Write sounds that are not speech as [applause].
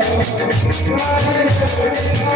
I'm [laughs]